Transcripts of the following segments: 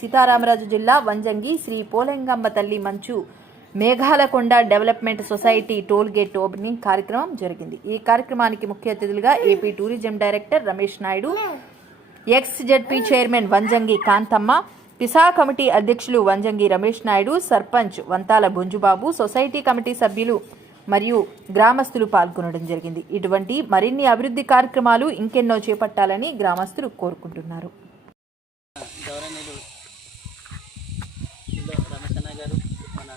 సీతారామరాజు జిల్లా వంజంగి శ్రీ పోలెంగమ్మ తల్లి మంచు Meghalakonda development society toll gate opening కార్యక్రమం జరిగింది. ఈ కార్యక్రమానికి ముఖ్య అతిథులుగా AP tourism director Ramesh Naidu ex ZP chairman Vanjangi Kanthamma PESA committee అధ్యక్షులు వంజంగి రమేష్ నాయుడు సర్పంచ్ వంతాల బొంజుబాబు సొసైటీ కమిటీ సభ్యులు మరియు గ్రామస్తులు పాల్గొనడం జరిగింది. ఇటువంటి మరిన్ని అభివృద్ధి కార్యక్రమాలు ఇంకెన్నో చేపట్టాలని గ్రామస్తులు కోరుకుంటున్నారు గౌరవనీయులు పిల్లో రమేష్ అన్న గారు మన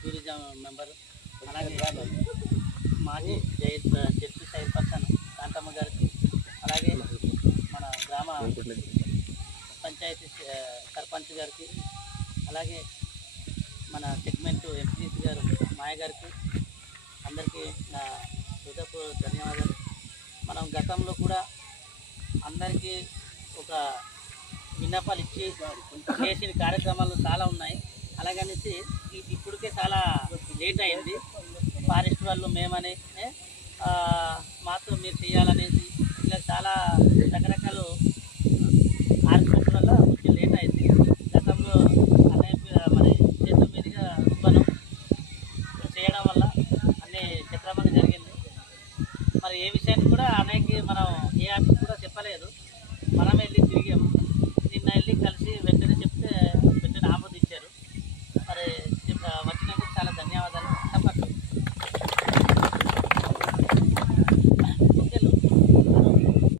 టూరిజం మెంబర్ అలాగే మాజీ జై జడ్పీ చైర్పర్సన్ కాంతమ్మ గారికి అలాగే మన గ్రామ పంచాయతీ సర్పంచ్ గారికి అలాగే మన సెగ్మెంట్ ఎంపీసీ గారు మాయ గారికి అందరికీ నా హృదయపు ధన్యవాదాలు. మనం గతంలో కూడా అందరికీ ఒక విన్నపాలు ఇచ్చి చేసిన కార్యక్రమాలు చాలా లేట్ అయింది. ఫారెస్ట్ వాళ్ళు మేమని మాత్రం మీరు చేయాలనేసి ఇలా చాలా రకరకాల ఆర్గ్యుమెంట్స్ కొంచెం లేట్ అయింది. గతంలో అన్నయ్య మరి చేతుల మీదుగా ఉత్పన్నం చేయడం వల్ల అన్ని చిత్రమని జరిగింది. మరి ఏ విషయాన్ని కూడా అనేక మనం ఏ ఆఫీస్